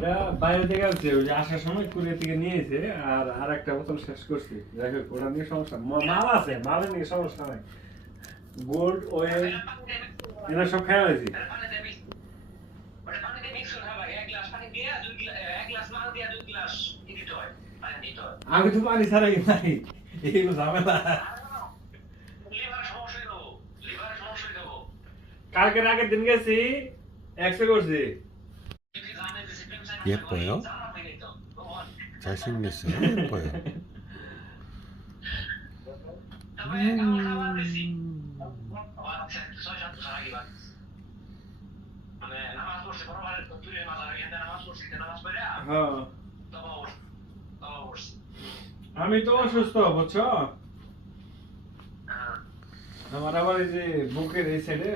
এটা বাইরে থেকে আসছে, ওই যে আসার সময় কুড়িয়ে থেকে নিয়েছে, আর আরেকটা বোতল শেষ করছি। যাই হোক, ওটা নিয়ে সমস্যা, মাল আছে, মালের নিয়ে সমস্যা নাই। গোল্ড ওয়েল এরা সব খেয়াল হয়েছি। আমি তো পানি ছাড়াই নাই, এইগুলো ঝামেলা। কালকের আগের দিন গেছি, এক্সরে করছি। 예뻐요? 잘생겼어요? 예뻐요? হ্যাঁ, আমি তো অসুস্থ, বুঝছো? আমার আবার এই যে বুকের এই সাইডে